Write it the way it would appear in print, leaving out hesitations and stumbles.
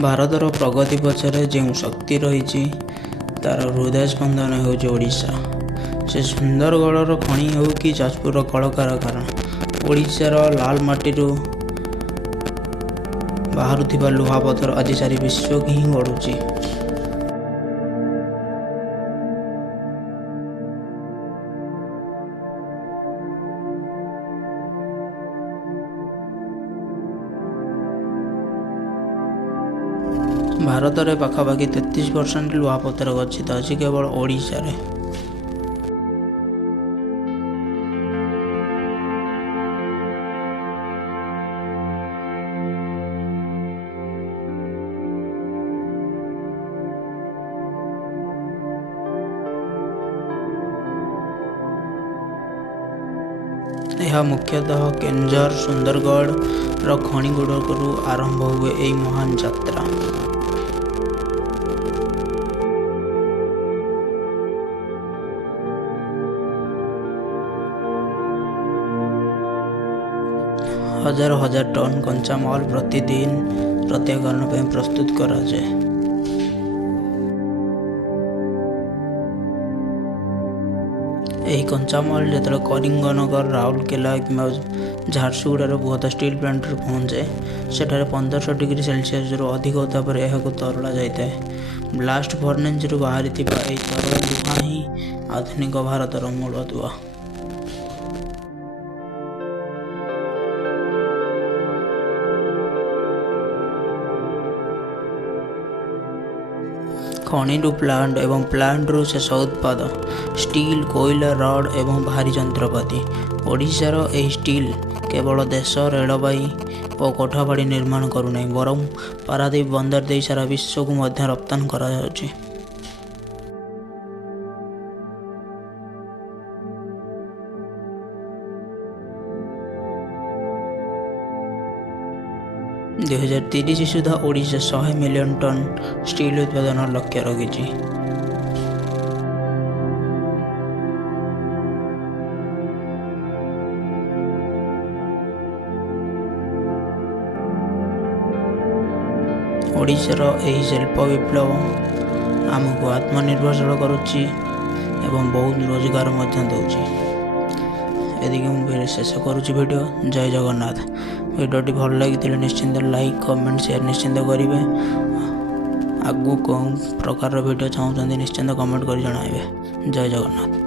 ଭାରତର ପ୍ରଗତି ପଛରେ ଯେଉଁ ଶକ୍ତି ରହିଛି ତାର ହୃଦୟ ସ୍ପନ୍ଦନ ହେଉଛି ଓଡ଼ିଶା। ସେ ସୁନ୍ଦରଗଡ଼ର ଖଣି ହେଉ କି ଯାଜପୁରର କଳକାରଖାନା, ଓଡ଼ିଶାର ଲାଲ ମାଟିରୁ ବାହାରୁଥିବା ଲୁହାପଥର ଆଜି ସାରି ବିଶ୍ୱକୁ ହିଁ ଗଢ଼ୁଛି। ଭାରତରେ ପାଖାପାଖି 33% ଲୁହାପଥର ଗଚ୍ଛିତ ଅଛି କେବଳ ଓଡ଼ିଶାରେ। ଏହା ମୁଖ୍ୟତଃ କେନ୍ଦୁଝର ସୁନ୍ଦରଗଡ଼ର ଖଣିଗୁଡ଼ିକରୁ ଆରମ୍ଭ ହୁଏ ଏହି ମହାନ ଯାତ୍ରା। ହଜାର ହଜାର ଟନ୍ କଞ୍ଚାମାଲ ପ୍ରତିଦିନ ପ୍ରତ୍ୟାଖ୍ୟାନ ପାଇଁ ପ୍ରସ୍ତୁତ କରାଯାଏ। ଏହି କଞ୍ଚାମାଲ ଯେତେବେଳେ କରିଙ୍ଗନଗର, ରାଉରକେଲା କିମ୍ବା ଝାରସୁଗୁଡ଼ାର ବୃହତ ଷ୍ଟିଲ୍ ପ୍ଲାଣ୍ଟରେ ପହଞ୍ଚେ, ସେଠାରେ 1500 ଡିଗ୍ରୀ ସେଲସିୟସରୁ ଅଧିକ ଉତ୍ତାପରେ ଏହାକୁ ତରଳା ଯାଇଥାଏ। ବ୍ଲାଷ୍ଟ ଫର୍ନେସ୍ରୁ ବାହାରିଥିବା ଏହି ତରଳ ଲୁହା ହିଁ ଆଧୁନିକ ଭାରତର ମୂଳଦୁଆ। ଖଣିରୁ ପ୍ଲାଣ୍ଟ ଏବଂ ପ୍ଲାଣ୍ଟରୁ ଶେଷ ଉତ୍ପାଦ ଷ୍ଟିଲ୍, କୋଇଲା, ରଡ୍ ଏବଂ ଭାରୀ ଯନ୍ତ୍ରପାତି। ଓଡ଼ିଶାର ଏହି ଷ୍ଟିଲ୍ କେବଳ ଦେଶ, ରେଳବାଇ ଓ କୋଠାବାଡ଼ି ନିର୍ମାଣ କରୁନାହିଁ, ବରଂ ପାରାଦୀପ ବନ୍ଦର ଦେଇ ସାରା ବିଶ୍ୱକୁ ମଧ୍ୟ ରପ୍ତାନି କରାଯାଉଛି। ଦୁଇ 2030 ସୁଦ୍ଧା ଓଡ଼ିଶା 100 ମିଲିୟନ ଟନ୍ ଷ୍ଟିଲ୍ ଉତ୍ପାଦନର ଲକ୍ଷ୍ୟ ରଖିଛି। ଓଡ଼ିଶାର ଏହି ଶିଳ୍ପ ବିପ୍ଳବ ଆମକୁ ଆତ୍ମନିର୍ଭରଶୀଳ କରୁଛି ଏବଂ ବହୁତ ରୋଜଗାର ମଧ୍ୟ ଦେଉଛି। ଏତିକି ମୁଁ ଶେଷ କରୁଛି ଭିଡ଼ିଓ। ଜୟ ଜଗନ୍ନାଥ। ଭିଡ଼ିଓଟି ଭଲ ଲାଗିଥିଲେ ନିଶ୍ଚିନ୍ତ ଲାଇକ୍, କମେଣ୍ଟ, ସେୟାର ନିଶ୍ଚିନ୍ତ କରିବେ। ଆଗକୁ କେଉଁ ପ୍ରକାରର ଭିଡ଼ିଓ ଚାହୁଁଛନ୍ତି ନିଶ୍ଚିନ୍ତ କମେଣ୍ଟ କରି ଜଣାଇବେ। ଜୟ ଜଗନ୍ନାଥ।